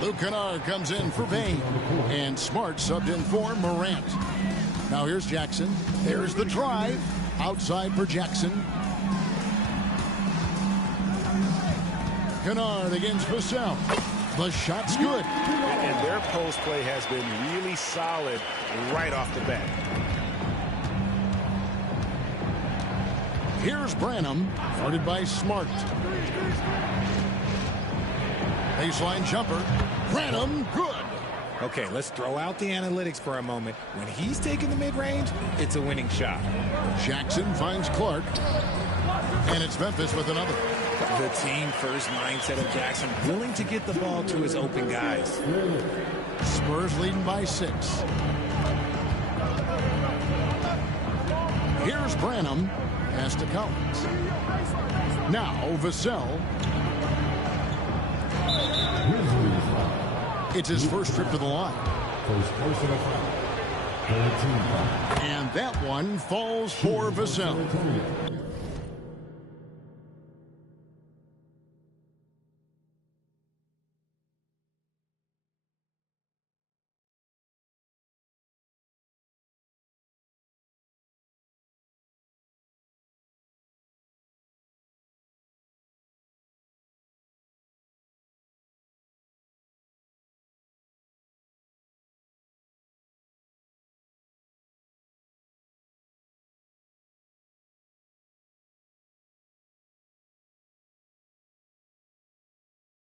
Luke Kennard comes in for Payne. And Smart subbed in for Morant. Now here's Jackson. There's the drive. Outside for Jackson. Kennard against Vassell. The shot's good. And their post play has been really solid right off the bat. Here's Branham, guarded by Smart. Baseline jumper. Branham, good. Okay, let's throw out the analytics for a moment. When he's taking the mid-range, it's a winning shot. Jackson finds Clark. And it's Memphis with another. The team-first mindset of Jackson, willing to get the ball to his open guys. Spurs leading by 6. Here's Branham. Pass to Collins. Now Vassell. It's his first trip to the line. And that one falls for Vassell.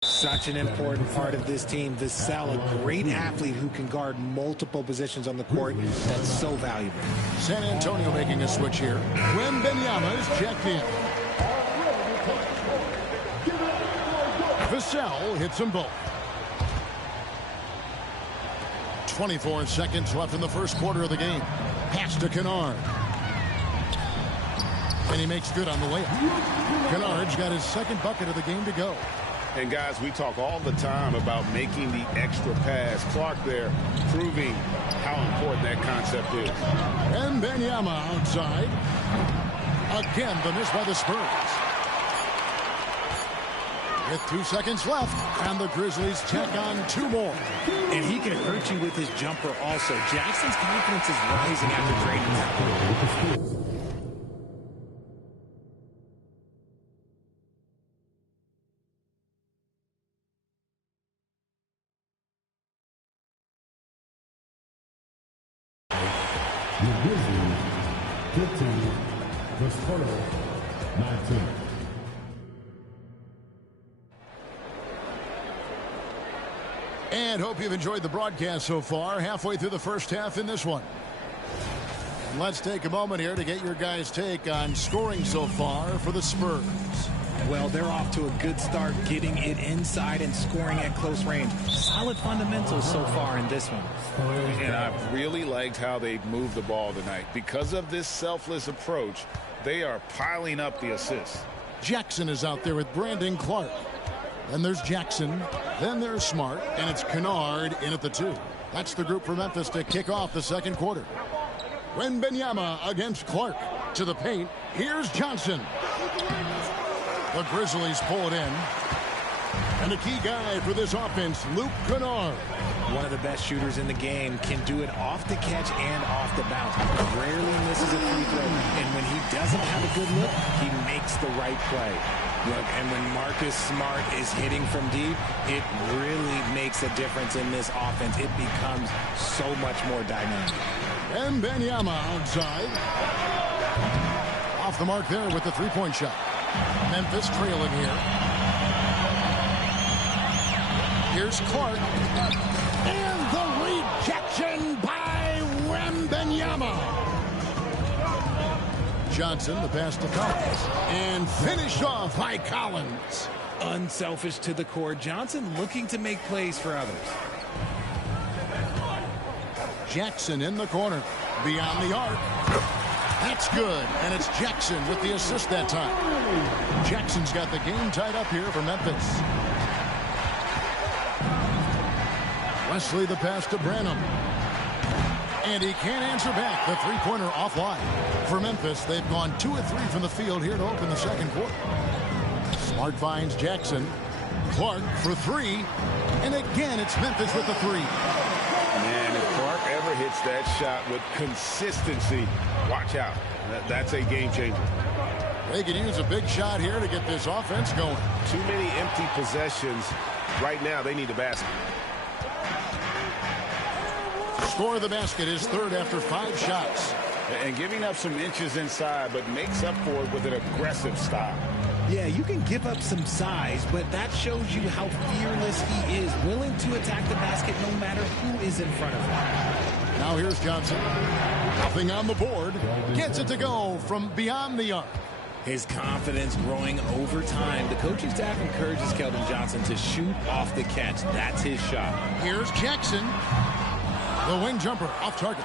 Such an important part of this team. Vassell, a great athlete who can guard multiple positions on the court. That's so valuable. San Antonio making a switch here. Wembanyama is checked in. Vassell hits them both. 24 seconds left in the first quarter of the game. Pass to Kennard. And he makes good on the layup. Kennard's got his second bucket of the game to go. And guys, we talk all the time about making the extra pass. Clark there proving how important that concept is. And Wembanyama outside. Again, the miss by the Spurs. With 2 seconds left, and the Grizzlies check on 2 more. And he can hurt you with his jumper also. Jackson's confidence is rising after trading that. The Grizzlies 15, the Spurs 19. And hope you've enjoyed the broadcast so far. Halfway through the first half in this one. And let's take a moment here to get your guys' take on scoring so far for the Spurs. Well, they're off to a good start, getting it inside and scoring at close range. Solid fundamentals so far in this one. And I've really liked how they've moved the ball tonight. Because of this selfless approach, they are piling up the assists. Jackson is out there with Brandon Clark. Then there's Jackson. Then there's Smart. And it's Kennard in at the 2. That's the group for Memphis to kick off the second quarter. Wembanyama against Clark. To the paint. Here's Johnson. The Grizzlies pull it in. And a key guy for this offense, Luke Kennard. One of the best shooters in the game, can do it off the catch and off the bounce. Rarely misses a free throw. And when he doesn't have a good look, he makes the right play. Look, and when Marcus Smart is hitting from deep, it really makes a difference in this offense. It becomes so much more dynamic. And Wembanyama outside. Off the mark there with the three-point shot. Memphis trailing here. Here's Clark. And the rejection by Wembanyama. Johnson, the pass to Collins. And finished off by Collins. Unselfish to the core. Johnson looking to make plays for others. Jackson in the corner. Beyond the arc. That's good, and it's Jackson with the assist that time. Jackson's got the game tied up here for Memphis. Wesley the pass to Branham. And he can't answer back. The three-pointer offline. For Memphis, they've gone 2 of 3 from the field here to open the second quarter. Smart finds Jackson. Clark for 3. And again, it's Memphis with the three. Man, if Clark ever hits that shot with consistency, watch out. That's a game changer. They could use a big shot here to get this offense going. Too many empty possessions. Right now, they need the basket. Score of the basket is third after 5 shots. And giving up some inches inside, but makes up for it with an aggressive style. Yeah, you can give up some size, but that shows you how fearless he is, willing to attack the basket no matter who is in front of him. Now here's Johnson. Nothing on the board. Gets it to go from beyond the arc. His confidence growing over time. The coaching staff encourages Keldon Johnson to shoot off the catch. That's his shot. Here's Jackson. The wing jumper off target.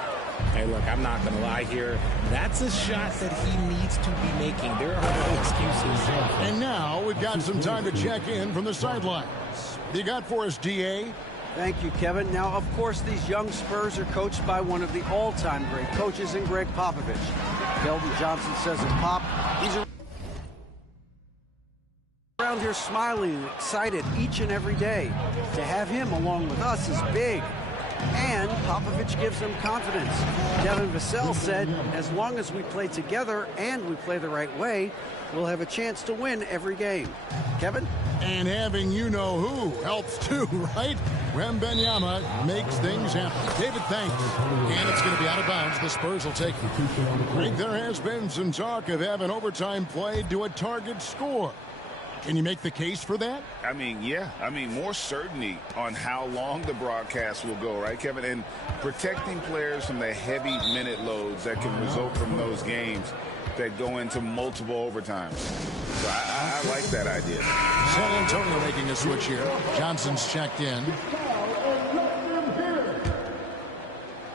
Hey, look, I'm not going to lie here. That's a shot that he needs to be making. There are no excuses. And now we've got some time to check in from the sidelines. You got for us, D.A.? Thank you, Kevin. Now, of course, these young Spurs are coached by one of the all-time great coaches in Greg Popovich. Keldon Johnson says of Pop, he's around here smiling and excited each and every day. To have him along with us is big. And Popovich gives them confidence. Devin Vassell said, as long as we play together and we play the right way, we'll have a chance to win every game. Kevin? And having you-know-who helps too, right? Wembanyama makes things happen. David, thanks. And it's going to be out of bounds. The Spurs will take it. Greg, there has been some talk of having overtime played to a target score. Can you make the case for that? I mean, yeah. I mean, more certainty on how long the broadcast will go, right, Kevin? And protecting players from the heavy minute loads that can result from those games that go into multiple overtimes. So I like that idea. San Antonio making a switch here. Johnson's checked in.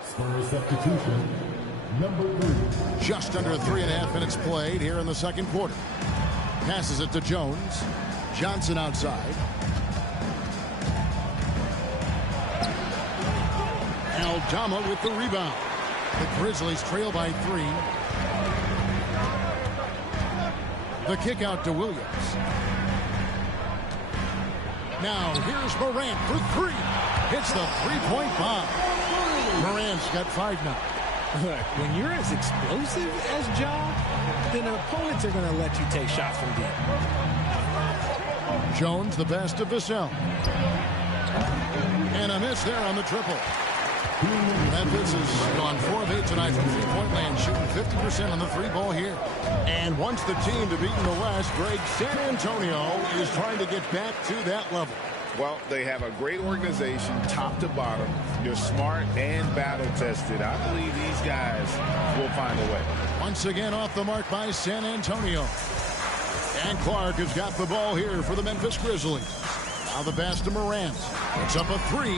Spurs substitution, number 3. Just under 3.5 minutes played here in the second quarter. Passes it to Jones. Johnson outside. Aldama with the rebound. The Grizzlies trail by 3. The kick out to Williams. Now here's Morant for 3. Hits the three-point bomb. Morant's got 5 now. Look, when you're as explosive as Ja, then opponents are going to let you take shots from deep. Jones, the best of Vassell. And a miss there on the triple. Memphis has gone 4 of 8 tonight from three-point land, shooting 50% on the 3-ball here. And once the team to beat in the West, Greg, San Antonio is trying to get back to that level. Well, they have a great organization, top to bottom. They're smart and battle-tested. I believe these guys will find a way. Once again off the mark by San Antonio. And Clark has got the ball here for the Memphis Grizzlies. Now the pass to Morant. It's up a 3.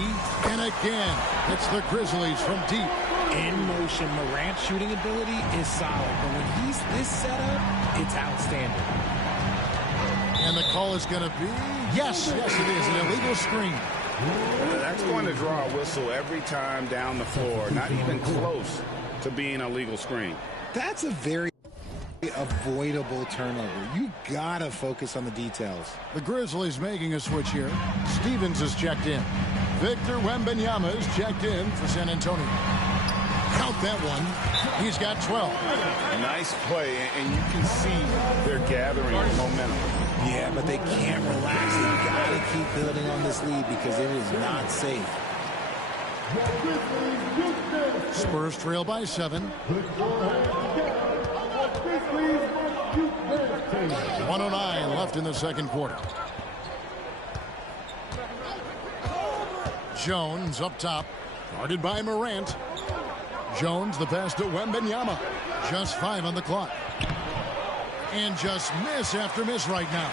And again, it's the Grizzlies from deep. In motion, Morant's shooting ability is solid. But when he's this setup, it's outstanding. And the call is going to be, yes, it is, an illegal screen. That's going to draw a whistle every time down the floor. Not even close to being a legal screen. That's a very avoidable turnover. You got to focus on the details. The Grizzlies making a switch here. Stevens is checked in. Victor Wembanyama is checked in for San Antonio. Count that one. He's got 12. Nice play, and you can see they're gathering momentum. Yeah, but they can't relax. They got to keep building on this lead because it is not safe. Spurs trail by 7. 109 left in the second quarter. Jones up top, guarded by Morant. Jones the pass to Wembanyama. Just 5 on the clock. And just miss after miss right now.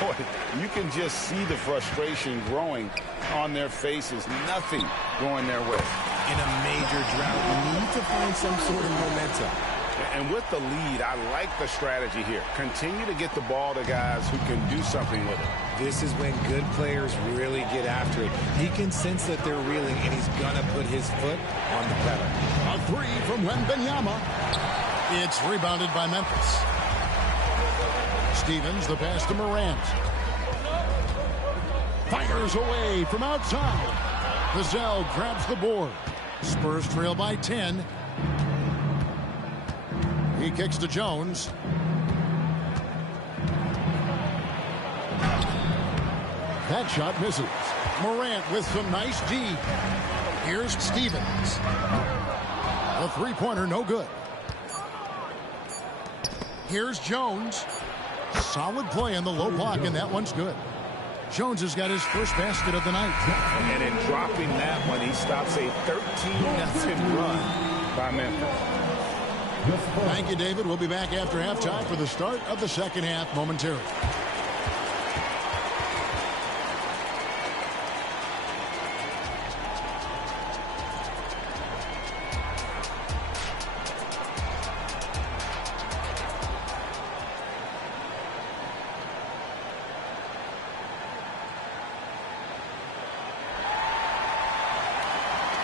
Boy, you can just see the frustration growing on their faces. Nothing going their way. In a major drought, you need to find some sort of momentum. And with the lead, I like the strategy here. Continue to get the ball to guys who can do something with it. This is when good players really get after it. He can sense that they're reeling, and he's going to put his foot on the pedal. A 3 from Wembanyama. It's rebounded by Memphis. Stevens, the pass to Morant. Fires away from outside. Vassell grabs the board. Spurs trail by 10. He kicks to Jones. That shot misses. Morant with some nice D. Here's Stevens. The three-pointer no good. Here's Jones. Solid play on the low block, and that one's good. Jones has got his first basket of the night. And in dropping that one, he stops a 13-0 run by Memphis. Thank you, David. We'll be back after halftime for the start of the second half momentarily.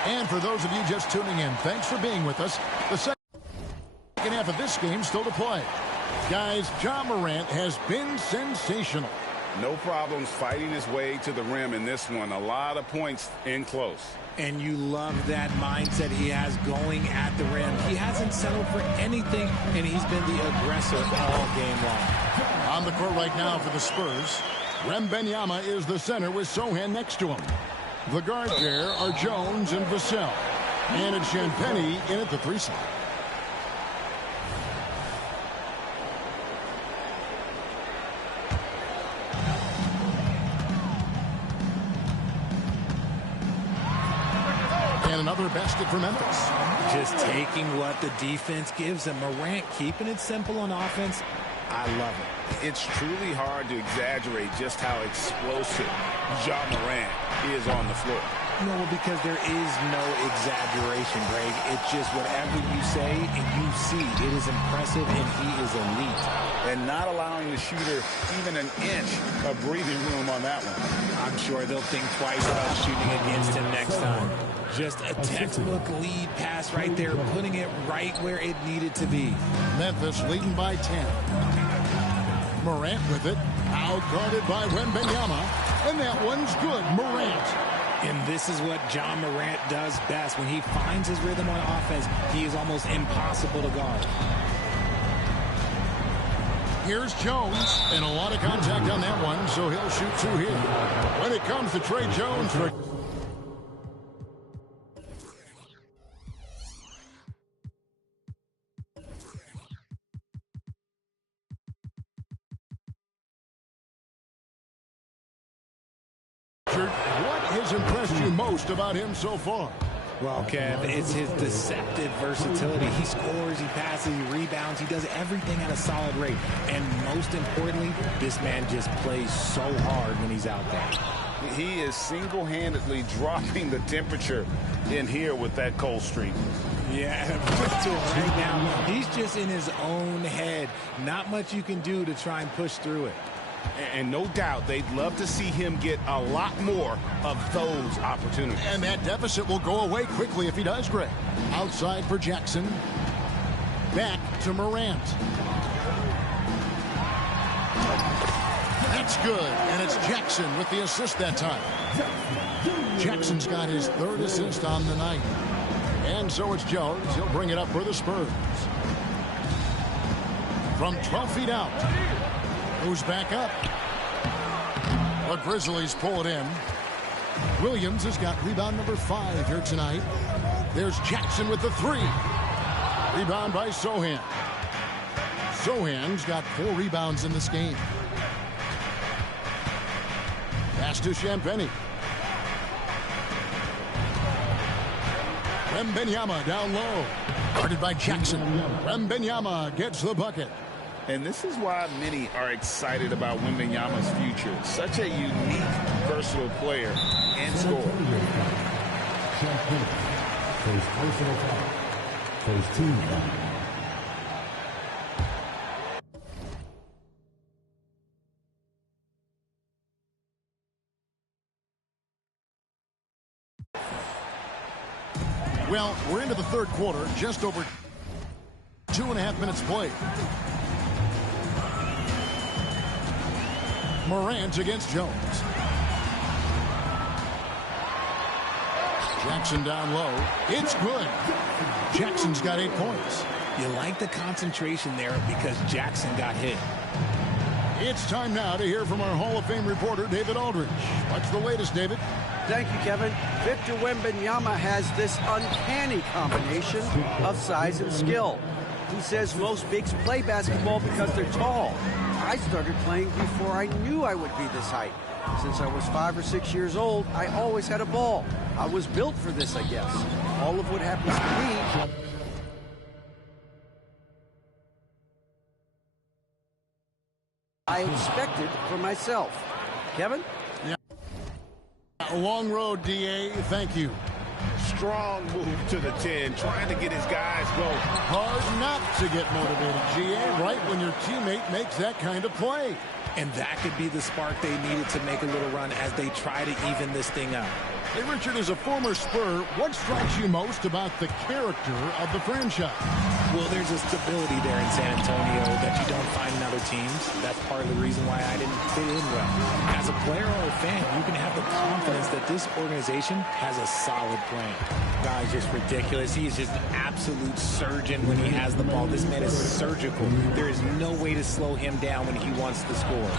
And for those of you just tuning in, thanks for being with us. The second half of this game still to play. Guys, Ja Morant has been sensational. No problems fighting his way to the rim in this one. A lot of points in close. And you love that mindset he has going at the rim. He hasn't settled for anything, and he's been the aggressor all game long. On the court right now for the Spurs, Wembanyama is the center with Sochan next to him. The guard pair are Jones and Vassell. And it's Champagnie in at the three slot. And another basket for Memphis. Just taking what the defense gives him. Morant keeping it simple on offense. I love it. It's truly hard to exaggerate just how explosive Ja Morant is on the floor. No, because there is no exaggeration, Greg. It's just whatever you say and you see. It is impressive, and he is elite. And not allowing the shooter even an inch of breathing room on that one. I'm sure they'll think twice about shooting against him next time. Just a textbook lead pass right there, putting it right where it needed to be. Memphis leading by 10. Morant with it, out guarded by Wembanyama, and that one's good. Morant. And this is what Ja Morant does best. When he finds his rhythm on offense, he is almost impossible to guard. Here's Jones, and a lot of contact on that one, so he'll shoot two here. When it comes to Trey Jones for... What has impressed you most about him so far? Well, Kev, it's his deceptive versatility. He scores, he passes, he rebounds, he does everything at a solid rate. And most importantly, this man just plays so hard when he's out there. He is single-handedly dropping the temperature in here with that cold streak. Yeah, right now, he's just in his own head. Not much you can do to try and push through it. And no doubt they'd love to see him get a lot more of those opportunities. And that deficit will go away quickly if he does, Greg. Outside for Jackson. Back to Morant. That's good. And it's Jackson with the assist that time. Jackson's got his third assist on the night. And so it's Jones. He'll bring it up for the Spurs. From 12 feet out. Moves back up. The Grizzlies pull it in. Williams has got rebound number 5 here tonight. There's Jackson with the 3. Rebound by Sochan. Sochan's got 4 rebounds in this game. Pass to Champagnie. Wembanyama down low. Guarded by Jackson. Wembanyama gets the bucket. And this is why many are excited about Wembanyama's future. Such a unique, versatile player and scorer. First personal foul. First team foul. Well, we're into the third quarter, just over 2.5 minutes played. Morant against Jones. Jackson down low. It's good. Jackson's got 8 points. You like the concentration there because Jackson got hit. It's time now to hear from our Hall of Fame reporter, David Aldridge. What's the latest, David? Thank you, Kevin. Victor Wembanyama has this uncanny combination of size and skill. He says most bigs play basketball because they're tall. I started playing before I knew I would be this height. Since I was 5 or 6 years old, I always had a ball. I was built for this, I guess. All of what happens to me, I expected for myself. Kevin? Yeah. A long road, D.A. Thank you. Strong move to the 10, trying to get his guys going. Hard not to get motivated, G.A., right when your teammate makes that kind of play. And that could be the spark they needed to make a little run as they try to even this thing out. Hey, Richard, as a former Spur, what strikes you most about the character of the franchise? Well, there's a stability there in San Antonio that you don't find in other teams. That's part of the reason why I didn't fit in well. As a player or a fan, you can have the confidence that this organization has a solid plan. Guy's just ridiculous. He is just an absolute surgeon when he has the ball. This man is surgical. There is no way to slow him down when he wants to score.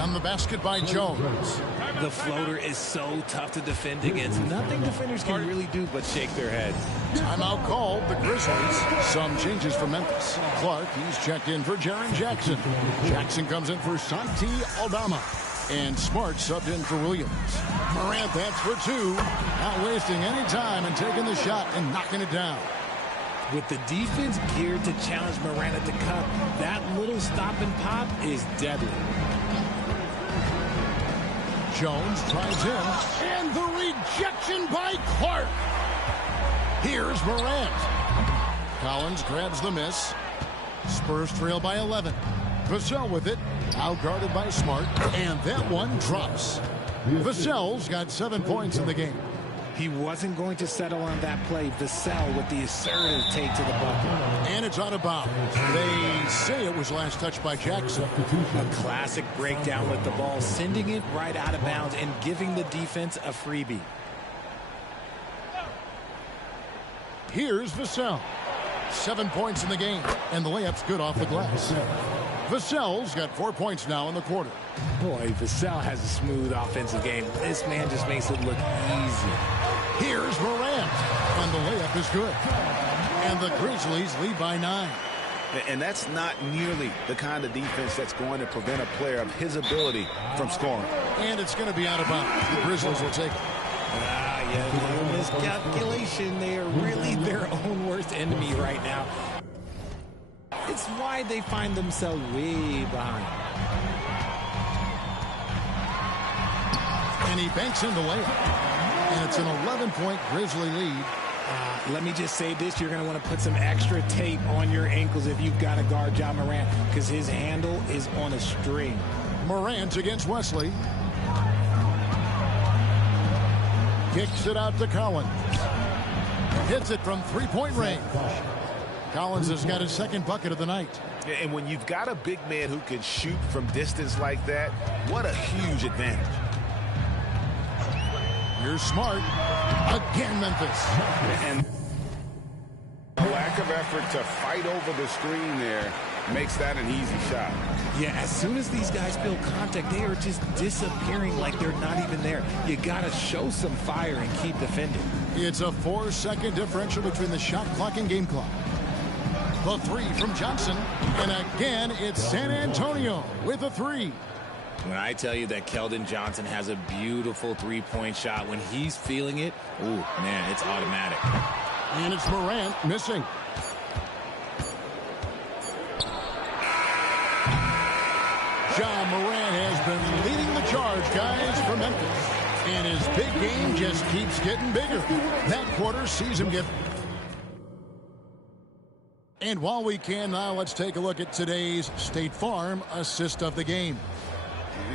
On the basket by Jones. The floater is so tough to defend against. Nothing defenders can really do but shake their heads. Timeout called the Grizzlies. Some changes for Memphis. Clark, he's checked in for Jaren Jackson. Jackson comes in for Santi Aldama. And Smart subbed in for Williams. Morant, that's for 2. Not wasting any time and taking the shot and knocking it down. With the defense geared to challenge Morant at the cup, that little stop and pop is deadly. Jones tries him, and the rejection by Clark. Here's Morant. Collins grabs the miss. Spurs trail by 11. Vassell with it, outguarded by Smart, and that one drops. Vassell's got 7 points in the game. He wasn't going to settle on that play. Vassell with the assertive take to the bucket. And it's out of bounds. They say it was last touched by Jackson. A classic breakdown with the ball, sending it right out of bounds and giving the defense a freebie. Here's Vassell. 7 points in the game, and the layup's good off the glass. Vassell's got 4 points now in the quarter. Boy, Vassell has a smooth offensive game. This man just makes it look easy. Here's Morant, and the layup is good. And the Grizzlies lead by 9. And that's not nearly the kind of defense that's going to prevent a player of his ability from scoring. And it's going to be out of bounds. The Grizzlies will take it. Yeah, little miscalculation. They are really their own worst enemy right now. It's why they find themselves way behind. And he banks in the layup. And it's an 11-point Grizzly lead. Let me just say this. You're going to want to put some extra tape on your ankles if you've got to guard Ja Morant, because his handle is on a string. Morant against Wesley. Kicks it out to Collins. Hits it from 3-point range. Collins has got his second bucket of the night. And when you've got a big man who can shoot from distance like that, what a huge advantage. Here's Smart. Again, Memphis. And a lack of effort to fight over the screen there makes that an easy shot. Yeah, as soon as these guys feel contact, they are just disappearing like they're not even there. You got to show some fire and keep defending. It's a 4-second differential between the shot clock and game clock. The 3 from Johnson. And again, it's San Antonio with a 3. When I tell you that Keldon Johnson has a beautiful three-point shot, when he's feeling it, ooh, man, it's automatic. And it's Morant missing. Ja Morant has been leading the charge, guys, for Memphis. And his big game just keeps getting bigger. That quarter sees him get... And while we can, now let's take a look at today's State Farm assist of the game.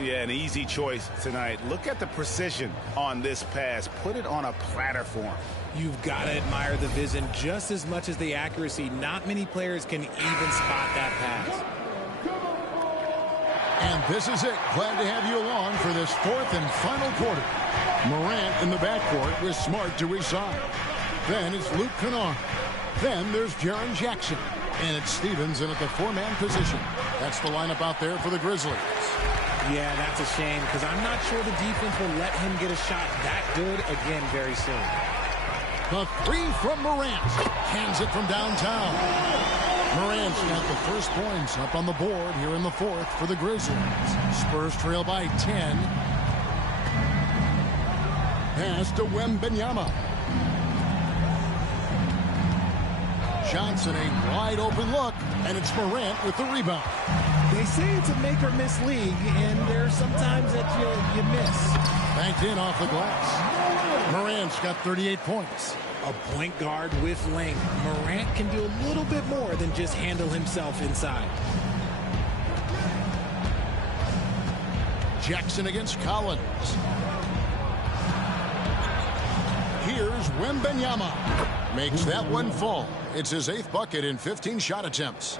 Yeah, an easy choice tonight. Look at the precision on this pass. Put it on a platter for him. You've got to admire the vision just as much as the accuracy. Not many players can even spot that pass. And this is it. Glad to have you along for this 4th and final quarter. Morant in the backcourt with Smart to his side. Then it's Luke Kennard. Then there's Jaren Jackson. And it's Stevens in at the 4-man position. That's the lineup out there for the Grizzlies. Yeah, that's a shame because I'm not sure the defense will let him get a shot that good again very soon. The three from Morant. Hands it from downtown. Morant's got the first points up on the board here in the fourth for the Grizzlies. Spurs trail by 10. Pass to Wembanyama. Johnson, a wide open look, and it's Morant with the rebound. They say it's a make or miss league, and there's sometimes that you miss. Banked in off the glass. Morant's got 38 points. A point guard with length. Morant can do a little bit more than just handle himself inside. Jackson against Collins. Here's Wembanyama. Makes that one fall. It's his 8th bucket in 15 shot attempts.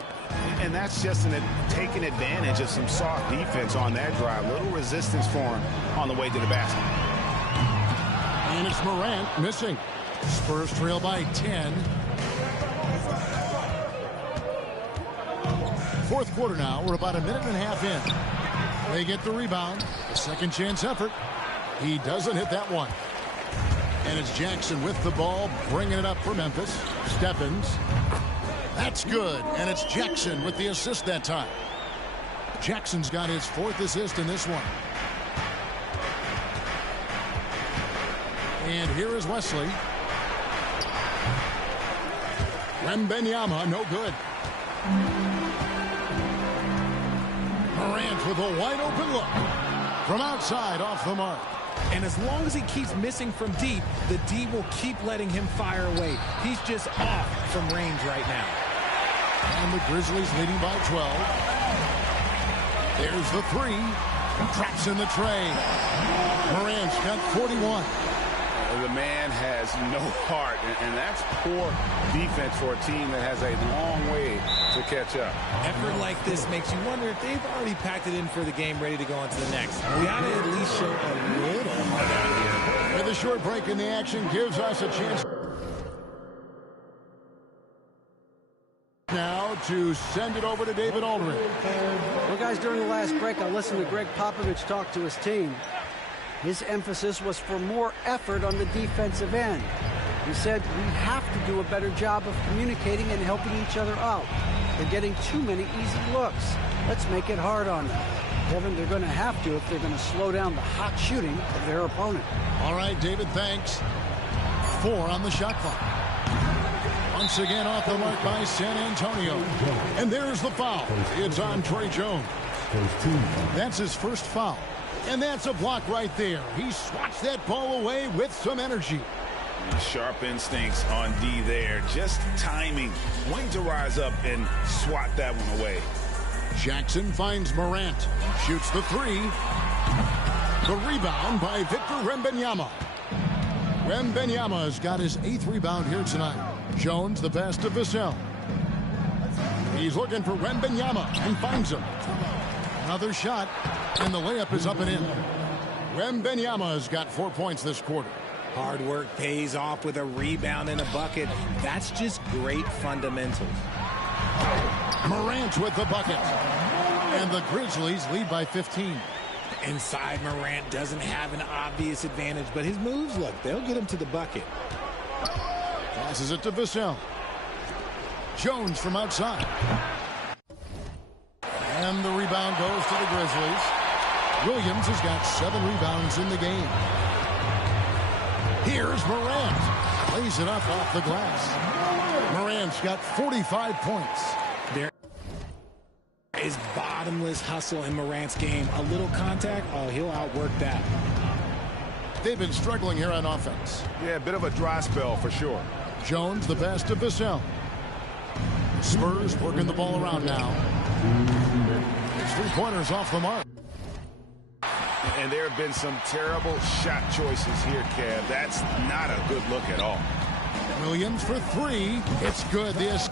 And that's just taking advantage of some soft defense on that drive. Little resistance for him on the way to the basket. And it's Morant missing. Spurs trail by 10. Fourth quarter now. We're about a minute and a half in. They get the rebound. A second chance effort. He doesn't hit that one. And it's Jackson with the ball, bringing it up for Memphis. Stephens. That's good. And it's Jackson with the assist that time. Jackson's got his 4th assist in this one. And here is Wesley. Wembanyama, no good. Morant with a wide open look. From outside, off the mark. And as long as he keeps missing from deep, the D will keep letting him fire away. He's just off from range right now. And the Grizzlies leading by 12. There's the 3. Traps in the tray. Morant's got 41. The man has no heart, and that's poor defense for a team that has a long way to catch up. Effort like this makes you wonder if they've already packed it in for the game, ready to go on to the next. We ought to at least show a little heart out here. And the short break in the action gives us a chance now to send it over to David Aldridge. Well, guys, during the last break, I listened to Greg Popovich talk to his team. His emphasis was for more effort on the defensive end. He said we have to do a better job of communicating and helping each other out. They're getting too many easy looks. Let's make it hard on them. Kevin, they're going to have to if they're going to slow down the hot shooting of their opponent. All right, David, thanks. 4 on the shot clock. Once again off the mark by San Antonio. And there's the foul. It's on Tre Jones. That's his first foul. And that's a block right there. He swats that ball away with some energy. Sharp instincts on D there. Just timing. Wanting to rise up and swat that one away. Jackson finds Morant. Shoots the 3. The rebound by Victor Wembanyama. Wembanyama's got his 8th rebound here tonight. Jones the pass to Vassell. He's looking for Wembanyama and finds him. Another shot, and the layup is up and in. Wembanyama's got 4 points this quarter. Hard work pays off with a rebound and a bucket. That's just great fundamentals. Morant with the bucket. And the Grizzlies lead by 15. Inside, Morant doesn't have an obvious advantage, but his moves, look, they'll get him to the bucket. Passes it to Vassell. Jones from outside. And the rebound goes to the Grizzlies. Williams has got 7 rebounds in the game. Here's Morant. Plays it up off the glass. Morant's got 45 points. There is bottomless hustle in Morant's game. A little contact, oh, he'll outwork that. They've been struggling here on offense. Yeah, a bit of a dry spell for sure. Jones the pass to Vassell. Spurs working the ball around now. It's 3-pointers off the mark. And there have been some terrible shot choices here, Kev. That's not a good look at all. Williams for 3. It's good. This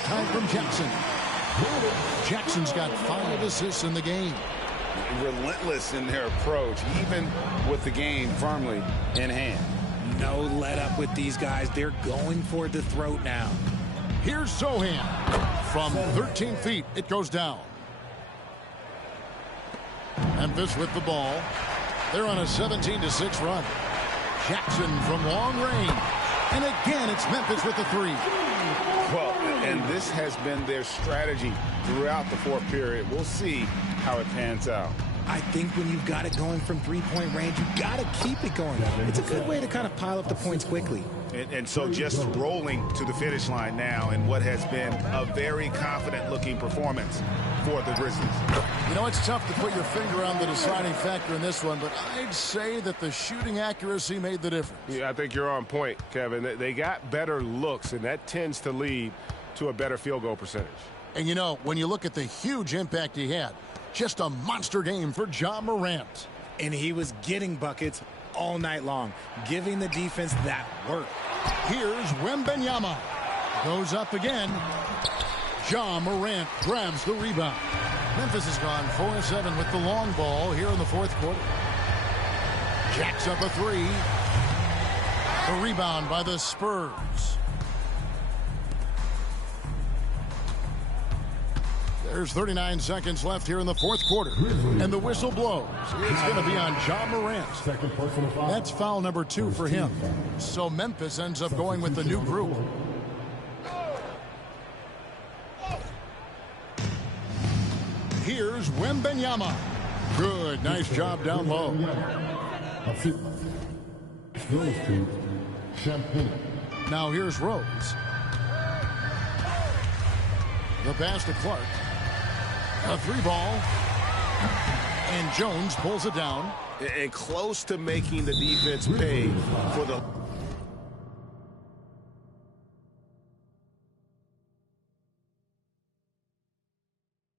time from Jackson. Jackson's got 5 assists in the game. relentless in their approach, even with the game firmly in hand. No let up with these guys. They're going for the throat now. Here's Sochan. From 13 feet, it goes down. Memphis with the ball. They're on a 17-6 run. Jackson from long range. And again, it's Memphis with the three. Well, and this has been their strategy throughout the fourth period. We'll see how it pans out. I think when you've got it going from three-point range, you've got to keep it going. It's a good way to kind of pile up the points quickly. And so just rolling to the finish line now in what has been a very confident-looking performance for the Grizzlies. You know, it's tough to put your finger on the deciding factor in this one, but I'd say that the shooting accuracy made the difference. Yeah, I think you're on point, Kevin. They got better looks, and that tends to lead to a better field goal percentage. And, you know, when you look at the huge impact he had, just a monster game for Ja Morant. And he was getting buckets all night long, giving the defense that work. Here's Wembanyama. Goes up again. Ja Morant grabs the rebound. Memphis has gone 4-7 with the long ball here in the fourth quarter. Jacks up a three. The rebound by the Spurs. There's 39 seconds left here in the fourth quarter. And the whistle blows. It's going to be on Ja Morant. That's foul number 2 for him. So Memphis ends up going with the new group. Here's Wembanyama. Good. Nice job down low. Now here's Rose. The pass to Clark. A three ball. And Jones pulls it down. And close to making the defense pay for the...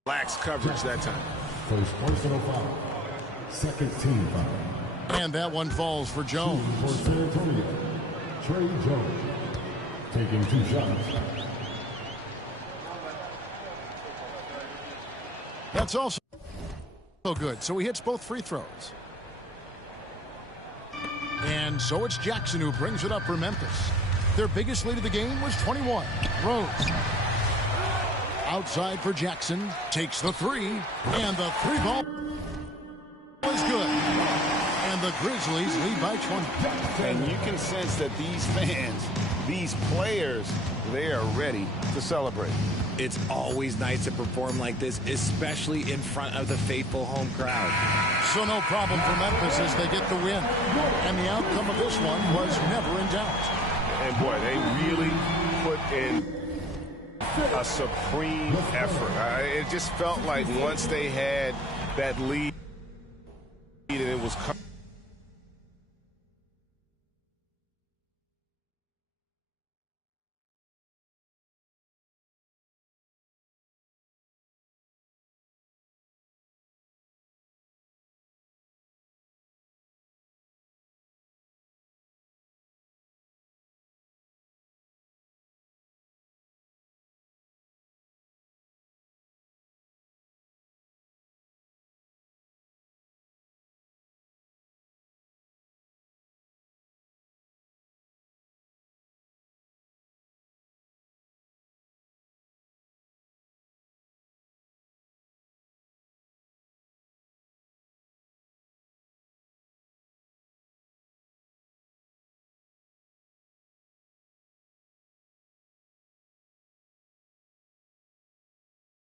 lax coverage that time. First personal foul. Second team foul. And that one falls for Jones. For San Antonio, Trey Jones. Taking 2 shots. That's also good. So he hits both free throws. And so it's Jackson who brings it up for Memphis. Their biggest lead of the game was 21. Rose. Outside for Jackson. Takes the three. And the three ball is good. And the Grizzlies lead by 20. And you can sense that these fans, these players, they are ready to celebrate. It's always nice to perform like this, especially in front of the faithful home crowd. So no problem for Memphis as they get the win. And the outcome of this one was never in doubt. And boy, they really put in a supreme effort. It just felt like once they had that lead, and it was